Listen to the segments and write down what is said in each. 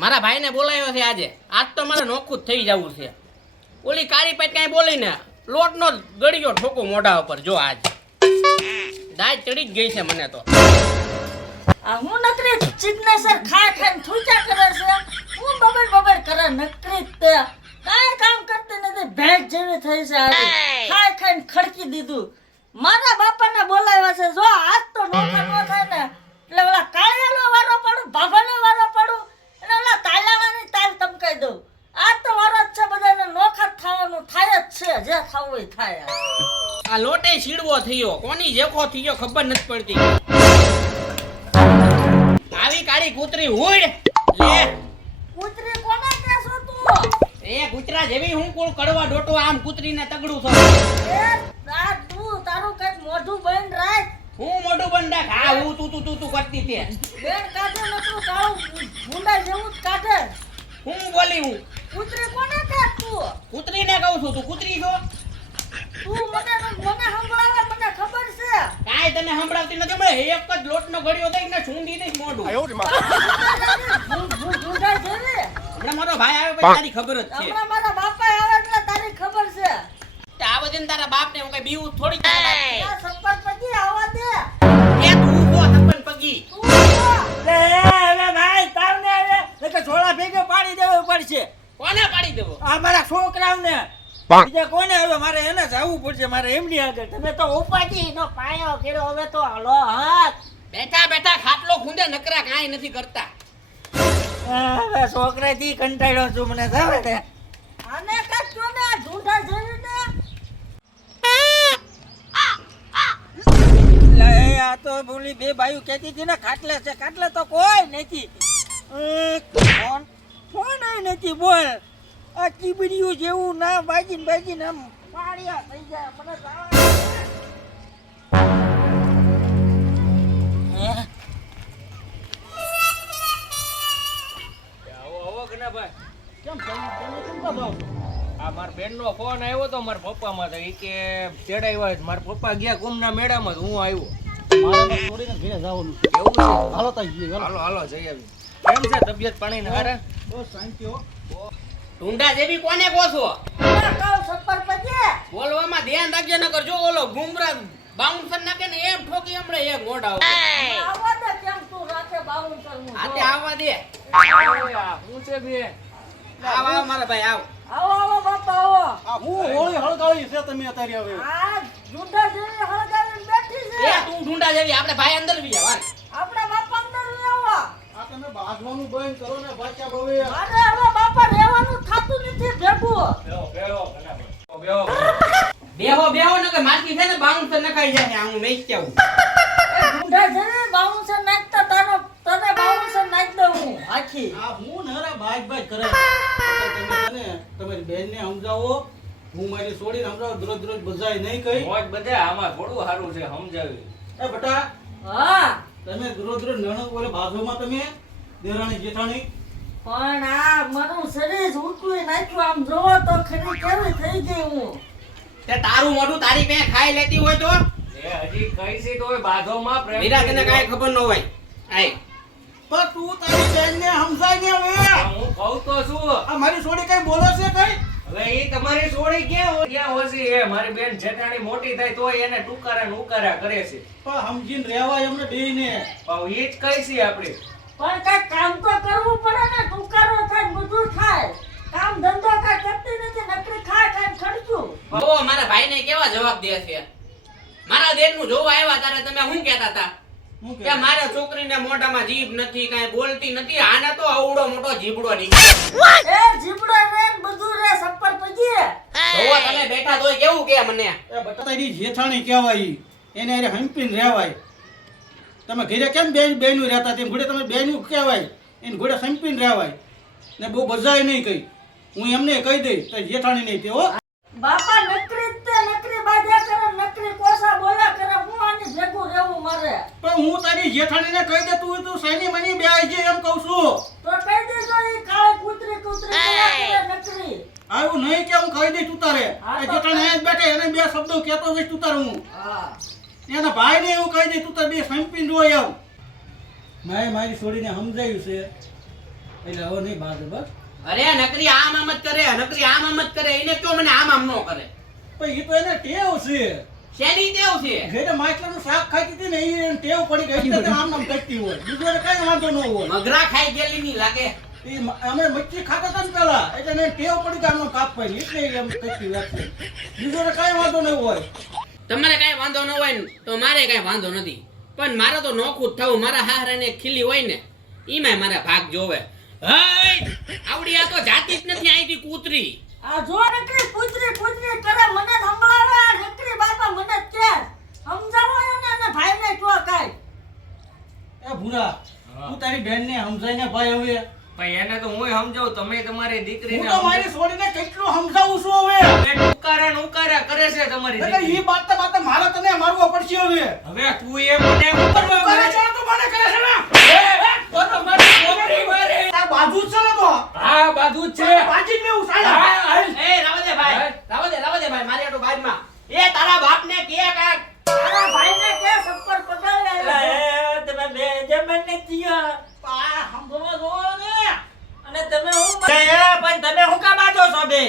મારા ભાઈને બોલાવ્યો છે આજે. આજ તો મારે નોખું જ થઈ જવું છે. ઓલી કાળી પેટ કાંઈ બોલીને લોટનો ગળિયો ઠોકો મોઢા ઉપર. જો આજ દાજ ચડી જ ગઈ છે મને તો. આ હું નકરી ચિકનેસર ખાય ખાઈને થૂચા કરે છે. હું બબડ કરે નકરી તે કાંઈ કામ કરતી નથી. ભેંસ જેવી થઈ છે આજે. ખાય ખાઈને ખડકી દીધું. મારા બાપાને બોલાવ્યા છે. જો આજ તો નોખા નો થાય ને એટલે ઓલા કાળિયાનો વારો પાડું, ભાભાનો વારો પાડું અને ઓલા તાલાણાની તાલ તમકાઈ દઉં. આ તો વારો જ છે બધાને. નોખા જ થવાનું થાય જ છે. જે થવું એ થાય. આ લોટે શીડવો થયો, કોની જેખો થયો ખબર નથી પડતી. આવી કાળી કૂતરી ઉડ લે. કૂતરી કોને કહેશો તું? એ કૂતરા જેવી હું કોણ કડવા ડોટો આમ કૂતરીને તગડું છો. એ આ તું તારું કઈક મોઢું બંધ રાખ. હું મોઢું બંડા ખા હું તું કરતી તે. બેન કાઢે નતું કાળું ભૂંડા જેવું જ કાઢે. હું બોલી હું કૂતરી કોને કહે તું? કૂતરીને કહું છું. તું કૂતરી છો? તું મને સંભળાવે મને ખબર છે. કાંઈ તને સંભળાવતી નથી. હમણાં એક જ લોટનો ગળિયો દઈને છૂંદી દઈશ મોઢું. ભૂંડા જેવી. હમણાં મારો ભાઈ આવે પછી તારી ખબર જ છે. હમણાં મારા બાપા આવે એટલે તારી ખબર છે. તે આ બધે તારા બાપને હું કઈ બીવું થોડી તારા બાપ આ સપર પછી આવવા દે. છે. એ તું કો હપન પગી. તું તો. લે ભાઈ તારને એટલે ઝોલા ભેગે પાડી દેવો પડશે. કોને પાડી દેવો? આ મારા છોકરાઓને બીજા કોને હવે મારે એને જવું પડશે. મારે એમની આગળ તમે તો ઉપાજી નો પાયો કર્યો. હવે તો હાલો હાથ બેઠા ખાટલો ખૂંદે નકરા કાંઈ નથી કરતા. હવે છોકરાથી કંટાળ્યો છું મને જાવે ને. આને કાઢજો ને ભૂંડા જેવી ને. લે આ તો બોલી બે બાયું કહેતી હતી ને ખાટલે છે. ખાટલે તો કોઈ નથી. ફોન નથી. બોલ આ ચીબડીયું જેવું ના બાજીને આમ પાડ્યા થઈ જાય મને આવો ગણાભાઈ કેમ આ મારા બેનનો ફોન આવ્યો તો મારા પપ્પામાં તો એ કે તેડાવ્યા જ. મારા પપ્પા ગયા કુંભના મેળામાં તો હું આવ્યો. મારે છોડીને ઘરે જવાનું છે. એવું છે? હાલો તા જઈએ. હાલો જઈ આવી. કેમ છે તબિયત પાણી ને હારે? બસ શાંતિ હો. ઢુંડા જેવી કોને કહો છો? આ કાળ સપર પછી. બોલવામાં ધ્યાન રાખજો નકર જો ઓલો ગુમરા બાઉન્સર નાખે ને એમ ઠોકી હમણે એક મોઢા ઉપર. આવવા દે કેમ તું રાખે બાઉન્સર નું. આતે આવવા દે. હું છે બે આવ મારા ભાઈ આવ. આવો બાપા આવો. આ હું હોળી હળગાવી છે તમે અત્યારે હવે. આ જુંડા જેવી હળગાવીને બેઠી એ છે. તું ઢુંડા જેવી આપણે ભાઈ અંદર બી આવ. આપણા બાપા અંદર નહીં આવવા. આ તમે બાંધવાનું બંધ કરો ને બાચા ભવે. અરે હવે બાપા રહેવાનું થાતું નથી ભેગું. બેહો નકર મારકી છે ને બાઉન્સર નખાઈ જાય. આ હું મેચ કેવું. એ જુંડા જેવી બાઉન્સર નાખતા તને બાઉન્સર નાખ દઉં હું આખી. આ હું નરા બાજ કરે. તમે ને તમારી બેનને સમજાવો. હું મારી છોડીને સમજાવો. દરરોજ બજાય નહીં કઈ. મોજ બધા આમાં થોડું સારું છે સમજાવી. એ બટા હા તમે દરરોજ નણંદ બોલે બાજુમાં તમે દેરાણી જેઠાણી. પણ આ મારું શરીર ઉકળી નાખ્યું. આમ જોવો તો ખરી કેવી થઈ ગઈ હું. તે તારું મોઢું તારી પે ખાઈ લેતી હોય તો એ હજી કઈ સીટ હોય બાધોમાં પ્રેમ મીરા તને કાંઈ ખબર ન હોય. આય પણ તું તારી બેનને સમજાય ને હવે. હું કહું તો શું આ મારી છોડી કઈ બોલે છે કઈ? હવે એ તમારી છોડી ક્યાં હોશી હે? મારી બેન જેઠાણી મોટી થાય તોય એને ટુકારા ને ઉકારા કરે છે. પણ સમજીને રહેવાય એમને બેયને. પણ એ જ કઈ છે આપડી. પણ કઈ કામ તો કરવું પડે ને. ટુકારો થાય બધું થાય. કામ ધંધો કઈ કરતી નથી. નકરી ખાય ખડક્યું. ઓ મારા ભાઈને કેવા જવાબ દે છે. મારા દેરનું જોવા આવ્યા તારે તમે શું કહેતા હતા હું કે કે મારા છોકરીને મોઢામાં જીભ નથી, કાંઈ બોલતી નથી. આને તો આવડો મોટો જીભડો નીકળ્યો. એ જીબડો રે ને બધું રે સપર પજી. જોવા તમે બેઠા તોય કેવું કે મને એ બટા તારી જેઠાણી કહેવાય ઈ. એને હારે હંપીને રહેવાય. તમે ઘરે કેમ બેનું રહેતા તેમ ઘોડે તમે બેનું કહેવાય. એને ઘોડે સંપીને રહેવાય ને બહુ બજાય નહીં કઈ. હું એમને કહી દઈશ તો જેઠાણી નહીં તે હો. બાપા નકરી તે નકરી બાજા કરે નકરી કોસા બોલા કરે. હું આની ભેગું રહેવું મારે. પણ હું તારી જેઠાણીને કહી દે તું સૈની મની બે આવી જાય એમ કહું છું. તો કહી દેજો ઈ કાળી કૂતરી બોલા કરે નકરી. આવું નહીં કે હું કહી દઈશ તું તારે. હા, એ તો જેઠાણી અહીંયા જ બેઠે એને બે શબ્દો કહેતો જઈશ તું તારે હું. હા એના ભાઈને એવું કહી દઈશ તું તારે બે સંપીને જોઈ આવ. મેં મારી છોડીને સમજાયું છે એટલે હવે નહીં બાજે બસ. અરે નકરી આમ જ કરે, નકરી આમ જ કરે. એને કયો મને આમ નો કરે. પણ એ તો એને ટેવ છે. શેની ટેવ છે? ઘરે માટલાનું શાક ખાતી હતી ને એને ટેવ પડી ગઈ એટલે તે આમ કરતી હોય. બીજું એને કઈ વાંધો ન હોય. મગરા ખાઈ ગયેલી ની લાગે. અમે મચ્છી ખાતા હતા ને પેલા એટલે એને ટેવ પડી ગઈ આમ કાપવાની એટલે એમ કરતી વાત છે. બીજું એને કઈ વાંધો ન હોય. તમારે કઈ વાંધો ન હોય ને તો મારે કઈ વાંધો નથી, પણ મારે તો નોખું જ થવું. મારા હાહરાને ખીલી હોય ને ઈમાંય મારા ભાગ જોવે. હઈ આવડી આ તો જાતી જ નથી આઈથી કૂતરી. આ જો નકરી પૂતરી કરે મને સંભળાવે. આ નકરી બાપા મને કે સમજાવો એને અને ભાઈને કયો કાઈ. એ ભૂરા તું તારી બેનને સમજાઈને ભાઈ હવે. ભાઈ એને તો હું સમજાવું, તમે તમારી હું દીકરીને તો મારી છોડીને કેટલું સમજાવું છું હવે. ઉકારા ને ઉકારા કરે છે તમારી એટલે દીકરી. ઈ બાત મારે તને મારવો પડશે હવે. હવે તું એ મને ઉકરવા કરે માંગે. છે તો મને કરે છે ને. તો તમારી છોકરી મારે. આ બાજુ જ છે ને તો. હા બાજુ જ છે. બાજી જ લેવું સાલા. હા, હાલ. એ રાવા દે ભાઈ, રાવા દે ભાઈ, મારી આટો બાજમાં. એ તારા બાપને કે કાક. તારા ભાઈને કે સપર પકડ લે. તમે બે જમણ ને થયો આ સમજવા દો ને. અને તમે હું પણ તમે હું કામ આજો છો બે?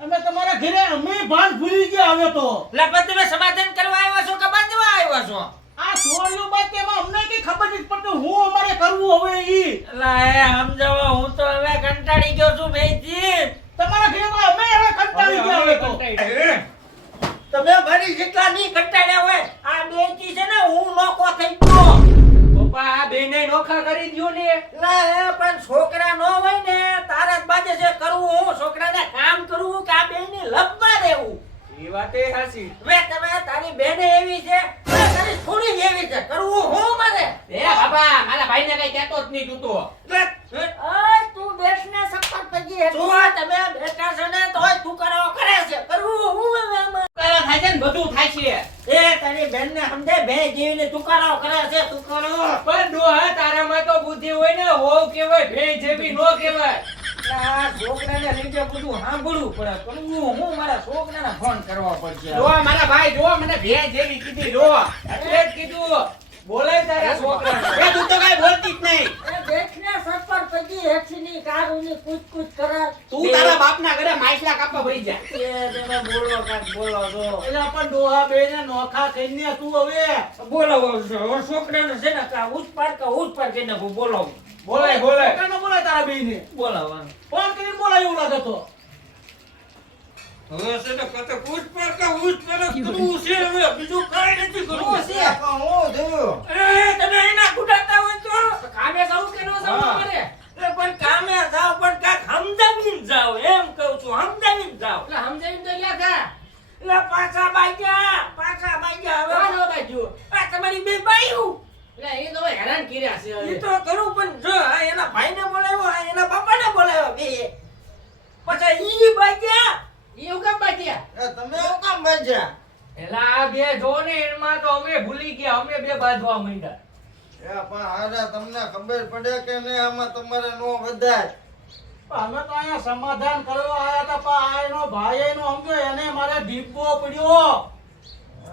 અમે તમારા ઘરે અમે ભાન ભૂલી ગયા હવે તો. એટલે પણ તમે સમાધાન કરવા આવ્યા છો કે બાંધવા આવ્યા છો? આ છોડ્યું બાદ તેમાં અમને કઈ ખબર નથી પડતી હું અમારે કરવું હવે ઈ. એટલે એ સમજાવો, હું તો હવે કંટાળી ગયો છું બેજી. તમારા ઘરે તો અમે હવે કંટાળી ગયા હવે તો. તમે ભરી જેટલા નહીં કંટાળ્યા હોય આ બેજી છે ને હું નોકો થઈ ગયો. પપ્પા આ બેને નોખા કરી દ્યો ને. એટલે એ પણ છોકરા નો હોય ને તારા જ બાજે છે કરવું હું છોકરાને કામ કરવું કે આ બેની લપમાં રહેવું. એ વાતે હાસી. વે તમે તારી બેને એવી છે અને તારી છોડી એવી છે કરવું હું મારે. એ બાપા મારા ભાઈને કઈ કહેતો જ નહીં તું તો. ઓય તું બેસને સપર પજી હે. જો તમે બેઠા છો ને તોય તું કરો કરે છે કરવું હું હવે આમાં. તારા થાય છે ને બધું થાય છે. એ તારી બેનને સમજે બે જીવને તુકારો કરે છે તુકારો. પણ ડોહા તારામાં તો બુદ્ધિ હોય ને, હોવ કેવાય ભે જેવી નો કહેવાય. આ છોકરાને લીધે બધું સાંભળવું પડે કરવું હું મારા છોકરાને ફોન કરવા પડશે. જો મારા ભાઈ જો મને ભે જેવી કીધી જો. એટલે જ કીધું બોલાય તારા છોકરાને. એ તું તો કઈ બોલતી જ નહીં. એ બેસને સપર પજી હેઠની કારુની કૂદ કરે. તું તારા બાપના ઘરે માછલા કાપવા ભરી જા. એ તમે બોલો કાંઈક બોલો છો. એટલે પણ ડોહા બેને નોખા કરીને તું હવે બોલાવો છો હવે છોકરાને છે ને કા ઉચ્ચ પાર કરીને હું બોલાવું. બોલાય બોલાય. છોકરાને બોલાય તારા બેને. બોલાવાનું. ફોન કરીને બોલાય એવું લાગે તો. હવે છે ને કતે ઉચ્ચ પાર કરવું છે હવે બીજું કાંઈ નથી કરવું છે. તમે એના ગુડાતા હોય તો કામે જાવું કે ન જાવું મારે? એટલે પણ કામે જાઓ પણ કાંઈક સમજાવીને જાઓ એમ કહું છું સમજાવીને જાઓ. એટલે સમજાવીને તો લ્યા કા. એટલે પાછા બાજ્યા હવે કોનો બાજુ? આ તમારી બે બાયું. એટલે એ તો હવે હેરાન કર્યા છે એ હવે. તો કરું પણ જો આ એના ભાઈને બોલાવ્યો આ એના બાપાને બોલાવ્યો બે પછી ઈ બાજ્યા. એવું કેમ બાજ્યા? તમે હું કામ બાજ્યા? એલા આ બે જો ને એમાં તો અમે ભૂલી ગયા, અમે બે બાંધવા માંડ્યા. તમને ખબર પડે કે નહીં આમાં તમારે નો બધાય અમે તો અહીંયા સમાધાન કરવા આયા હતા પણ આ એનો ભાઈ એનો સમજો એને મારે ઢીબો પડ્યો.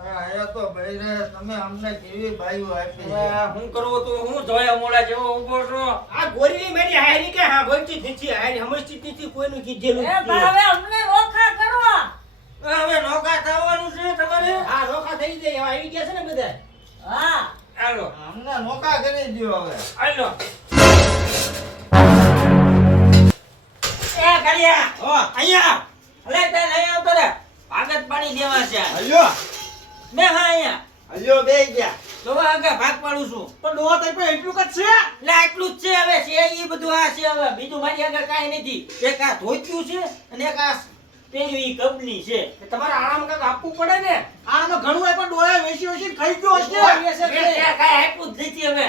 હા એ તો ભાઈ રે તમે અમને કેવી બાઈઓ આપી હવે હું કરવું તો હું જોયા મોડા જેવો ઊભો છો. આ ગોરીની મેરી હારી કે હા ગોંચી દીધી હારી હમસ્તી દીધી કોઈનું કીધેલું એ ભાવે અમને ઓખા કરવા. હવે નોકા થવાનું છે તમારે. હા રોખા થઈ જાય હવે આવી ગયા છે ને બધા. હા હાલો અમને નોકા કરી દ્યો હવે હાલો એ કાળિયા અહીંયા લે તે લઈ આવતો રે ભાગત પાણી દેવા છે. હલ્યો બે હા અહીંયા હલ્યો બે ગયા તો આગળ ભાગ પાડું છું. પણ ડોહા તારી પાસે એટલું જ છે. એટલે આટલું જ છે હવે છે ઈ બધું આ છે હવે બીજું મારી આગળ કાંઈ નથી. એક આ ધોતિયું છે અને એક આ પેલું ઈ કબલી છે. તમારે આરામ કાંઈક આપવું પડે ને. આમાં ઘણું હોય પણ ડોહા વેચી ખાઈ ગયો હશે. બે કાંઈ આપ્યું જ નથી હવે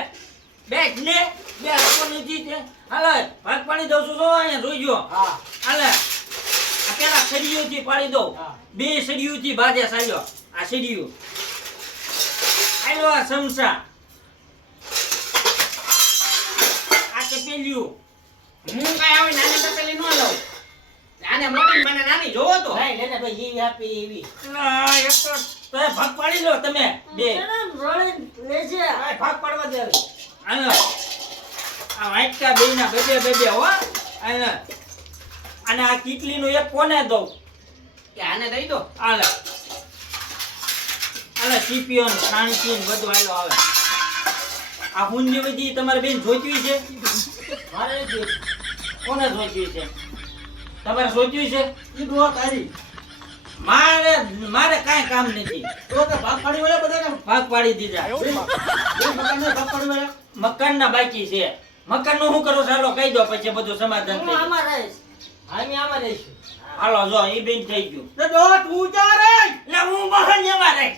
બેસ ને બે આપવાનું નથી તે. હાલો ભાગ પાણી દઉં છું જો અહીંયા જોઈજો. હા હાલે આ પેલા સળિયુંથી પાડી દઉં. હા. બે સળિયુંથી બાજે સાલ્યો આ સળિયું આલો આ સમસા આ પેલ્યું હું કાંઈ આવી નાની તપેલી ન લઉં. આને મોટી મને નાની જોવો તો. ભાઈ લેને ભાઈ જેવી આપી એવી. ના એક તો તમે ભાગ પાડી લો તમે બે. એને રોળી લેજે. ભાઈ ભાગ પાડવા દે હવે. હાલો આ વાટકા બેયના બે હો અને આ કીટલીનું એક કોને દઉં કે આને દઈ દો. આલે સીપીઓ ને ખાણીપી ને બધું આલો આવે આ હુંજી બધી તમારે બેન જોઈતી છે મારે નથી. કોને જોઈતી છે તમારે જોઈતી છે ઈ ડોહા તારી. મારે કાંઈ કામ નથી તો કે ભાગ પાડી વળ્યા બધાને. ભાગ પાડી દીધા બે મકાનને ભાગ પાડી વળ્યા. મકાનના બાકી છે મકાનનું શું કરો ચાલો કહી દો પછી બધું સમાધાન હું થઈ જાય. આમાં રહીશ. આમાં રહીશું હાલો જો ઈ બેન થઈ ગયું તે ડોહા તું ક્યાં રે? ના હું બહાર જવા રહી